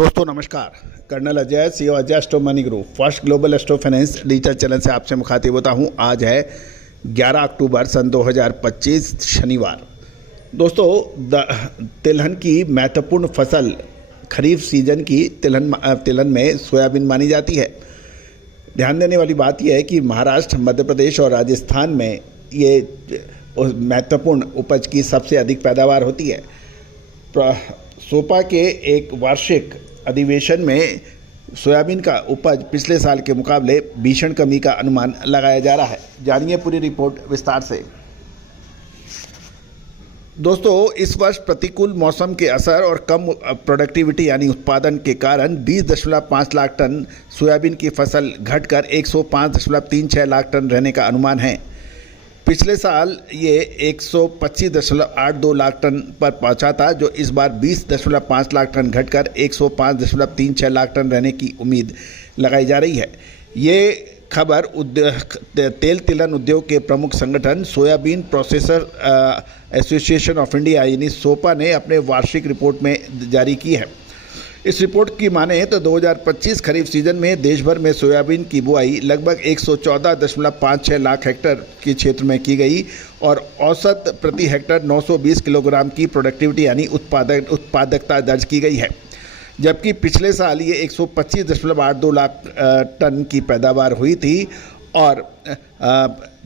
दोस्तों नमस्कार। Colonel Ajay CEO Ajay astro money group first global astro finance digital channel से आपसे मुखातिब होता हूं। आज है 11 अक्टूबर सन 2025 शनिवार। दोस्तों तिलहन की महत्वपूर्ण फसल खरीफ सीजन की तिलहन में सोयाबीन मानी जाती है। ध्यान देने वाली बात यह है कि महाराष्ट्र, मध्य प्रदेश और राजस्थान में ये महत्वपूर्ण उपज की सबसे अधिक पैदावार होती है। सोपा के एक वार्षिक अधिवेशन में सोयाबीन का उपज पिछले साल के मुकाबले भीषण कमी का अनुमान लगाया जा रहा है। जानिए पूरी रिपोर्ट विस्तार से। दोस्तों इस वर्ष प्रतिकूल मौसम के असर और कम प्रोडक्टिविटी यानी उत्पादन के कारण 20.5 लाख टन सोयाबीन की फसल घटकर 105.36 लाख टन रहने का अनुमान है। पिछले साल ये 125.82 लाख टन पर पहुंचा था, जो इस बार 20.5 लाख टन घटकर 105.36 लाख टन रहने की उम्मीद लगाई जा रही है। ये खबर तेल तिलहन उद्योग के प्रमुख संगठन soybean processor association of India यानी सोपा ने अपने वार्षिक रिपोर्ट में जारी की है। इस रिपोर्ट की माने तो 2025 खरीफ सीजन में देश भर में सोयाबीन की बुआई लगभग 114.56 लाख हेक्टेयर के क्षेत्र में की गई और औसत प्रति हेक्टेयर 920 किलोग्राम की प्रोडक्टिविटी यानी उत्पादकता दर्ज की गई है, जबकि पिछले साल ये 125.82 लाख टन की पैदावार हुई थी और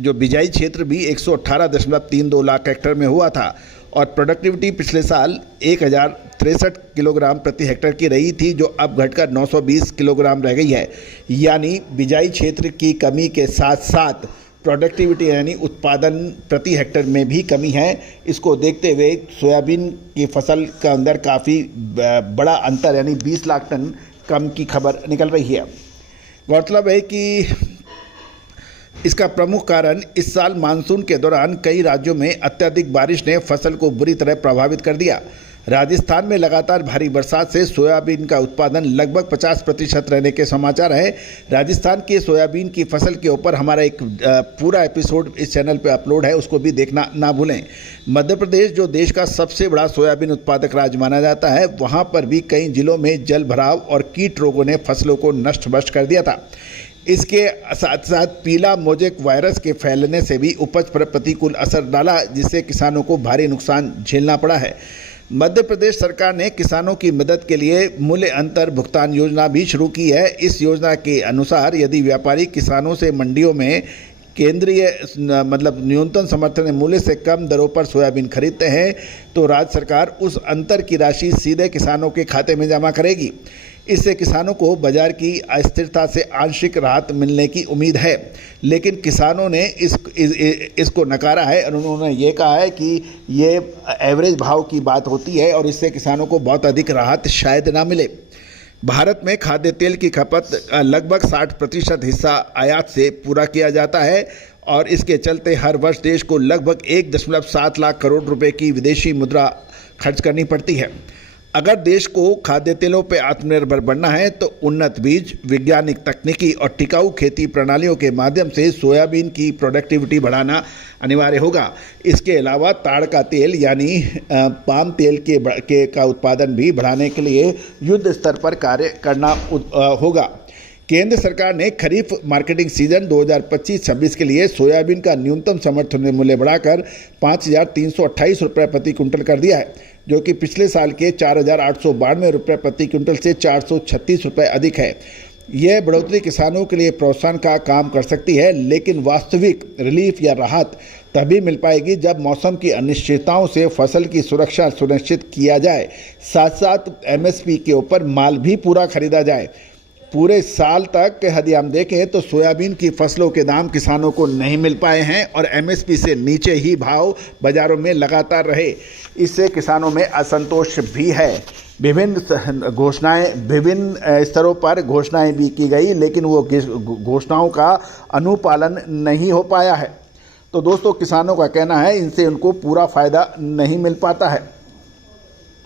जो बिजाई क्षेत्र भी 118.32 लाख हेक्टेयर में हुआ था और प्रोडक्टिविटी पिछले साल 1063 किलोग्राम प्रति हेक्टेयर की रही थी, जो अब घटकर 920 किलोग्राम रह गई है। यानी बिजाई क्षेत्र की कमी के साथ साथ प्रोडक्टिविटी यानी उत्पादन प्रति हेक्टेयर में भी कमी है। इसको देखते हुए सोयाबीन की फसल के अंदर काफ़ी बड़ा अंतर यानी 20 लाख टन कम की खबर निकल रही है। गौरतलब है कि इसका प्रमुख कारण इस साल मानसून के दौरान कई राज्यों में अत्यधिक बारिश ने फसल को बुरी तरह प्रभावित कर दिया। राजस्थान में लगातार भारी बरसात से सोयाबीन का उत्पादन लगभग 50% रहने के समाचार है। राजस्थान के सोयाबीन की फसल के ऊपर हमारा एक पूरा एपिसोड इस चैनल पे अपलोड है, उसको भी देखना ना भूलें। मध्य प्रदेश जो देश का सबसे बड़ा सोयाबीन उत्पादक राज्य माना जाता है, वहाँ पर भी कई जिलों में जल भराव और कीट रोगों ने फसलों को नष्ट भ्रष्ट कर दिया था। इसके साथ साथ पीला मोजेक वायरस के फैलने से भी उपज पर प्रतिकूल असर डाला, जिससे किसानों को भारी नुकसान झेलना पड़ा है। मध्य प्रदेश सरकार ने किसानों की मदद के लिए मूल्य अंतर भुगतान योजना भी शुरू की है। इस योजना के अनुसार यदि व्यापारी किसानों से मंडियों में केंद्रीय न्यूनतम समर्थन मूल्य से कम दरों पर सोयाबीन खरीदते हैं तो राज्य सरकार उस अंतर की राशि सीधे किसानों के खाते में जमा करेगी। इससे किसानों को बाजार की अस्थिरता से आंशिक राहत मिलने की उम्मीद है, लेकिन किसानों ने इसको नकारा है और उन्होंने ये कहा है कि ये एवरेज भाव की बात होती है और इससे किसानों को बहुत अधिक राहत शायद ना मिले। भारत में खाद्य तेल की खपत लगभग 60% हिस्सा आयात से पूरा किया जाता है और इसके चलते हर वर्ष देश को लगभग 1.7 लाख करोड़ रुपए की विदेशी मुद्रा खर्च करनी पड़ती है। अगर देश को खाद्य तेलों पर आत्मनिर्भर बनना है तो उन्नत बीज, वैज्ञानिक तकनीकी और टिकाऊ खेती प्रणालियों के माध्यम से सोयाबीन की प्रोडक्टिविटी बढ़ाना अनिवार्य होगा। इसके अलावा ताड़ का तेल यानी पाम तेल का उत्पादन भी बढ़ाने के लिए युद्ध स्तर पर कार्य करना होगा। केंद्र सरकार ने खरीफ मार्केटिंग सीजन 2025-26 के लिए सोयाबीन का न्यूनतम समर्थन मूल्य बढ़ाकर 5,328 रुपये प्रति क्विंटल कर दिया है, जो कि पिछले साल के 4,892 रुपये प्रति क्विंटल से 436 रुपये अधिक है। यह बढ़ोतरी किसानों के लिए प्रोत्साहन का काम कर सकती है, लेकिन वास्तविक रिलीफ या राहत तभी मिल पाएगी जब मौसम की अनिश्चितताओं से फसल की सुरक्षा सुनिश्चित किया जाए, साथ साथ MSP के ऊपर माल भी पूरा खरीदा जाए। पूरे साल तक यदि हम देखें तो सोयाबीन की फसलों के दाम किसानों को नहीं मिल पाए हैं और MSP से नीचे ही भाव बाज़ारों में लगातार रहे। इससे किसानों में असंतोष भी है। विभिन्न स्तरों पर घोषणाएं भी की गई, लेकिन वो घोषणाओं का अनुपालन नहीं हो पाया है। तो दोस्तों किसानों का कहना है इनसे उनको पूरा फ़ायदा नहीं मिल पाता है।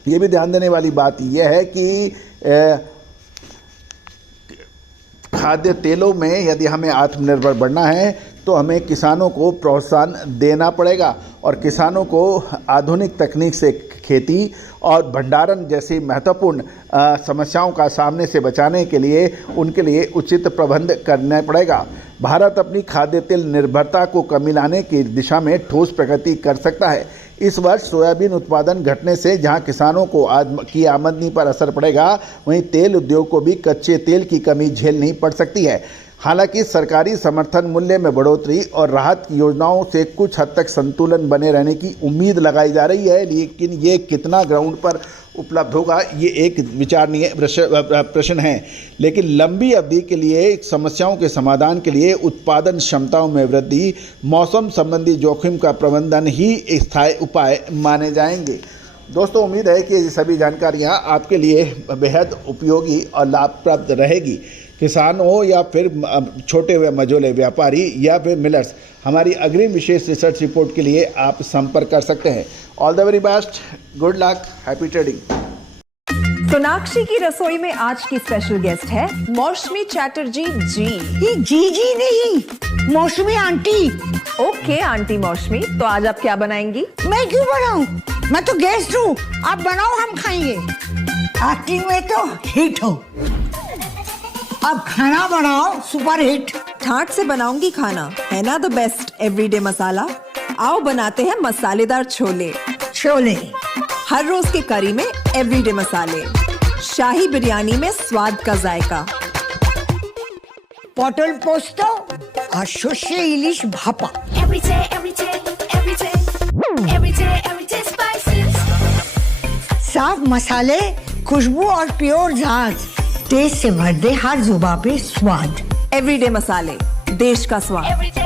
ये भी ध्यान देने वाली बात यह है कि खाद्य तेलों में यदि हमें आत्मनिर्भर बनना है तो हमें किसानों को प्रोत्साहन देना पड़ेगा और किसानों को आधुनिक तकनीक से खेती और भंडारण जैसी महत्वपूर्ण समस्याओं का सामने से बचाने के लिए उनके लिए उचित प्रबंध करना पड़ेगा। भारत अपनी खाद्य तेल निर्भरता को कमी लाने की दिशा में ठोस प्रगति कर सकता है। इस वर्ष सोयाबीन उत्पादन घटने से जहां किसानों को की आमदनी पर असर पड़ेगा, वहीं तेल उद्योग को भी कच्चे तेल की कमी झेलनी पड़ सकती है। हालांकि सरकारी समर्थन मूल्य में बढ़ोतरी और राहत की योजनाओं से कुछ हद तक संतुलन बने रहने की उम्मीद लगाई जा रही है, लेकिन ये कितना ग्राउंड पर उपलब्ध होगा ये एक विचारणीय प्रश्न है। लेकिन लंबी अवधि के लिए समस्याओं के समाधान के लिए उत्पादन क्षमताओं में वृद्धि, मौसम संबंधी जोखिम का प्रबंधन ही स्थायी उपाय माने जाएंगे। दोस्तों, उम्मीद है कि ये सभी जानकारियाँ आपके लिए बेहद उपयोगी और लाभप्रद रहेगी। किसान हो या फिर छोटे व मझोले व्यापारी या फिर मिलर्स, हमारी अग्रिम विशेष रिसर्च रिपोर्ट के लिए आप संपर्क कर सकते हैं। All the very best, good luck, happy trading. Sonakshi की रसोई में आज की स्पेशल गेस्ट है मौसमी चैटर्जी जी। ये जी नहीं, मौसमी आंटी। ओके आंटी मौसमी, तो आज आप क्या बनाएंगी? मैं क्यों बनाऊं? मैं तो गेस्ट हूँ, आप बनाओ, हम खाएंगे। एक्टिंग में तो हिट हो, अब खाना बनाओ सुपर हिट। ठाट से बनाऊंगी खाना, है ना द बेस्ट एवरीडे मसाला। आओ बनाते हैं मसालेदार छोले। छोले हर रोज की करी में एवरीडे मसाले, शाही बिरयानी में स्वाद का जायका। पटल पोस्तो और शुष्य इलिश भापा। साफ मसाले, खुशबू और प्योर झाग, टेस्ट से भर दे हर जुबान पे स्वाद। एवरीडे मसाले, देश का स्वाद।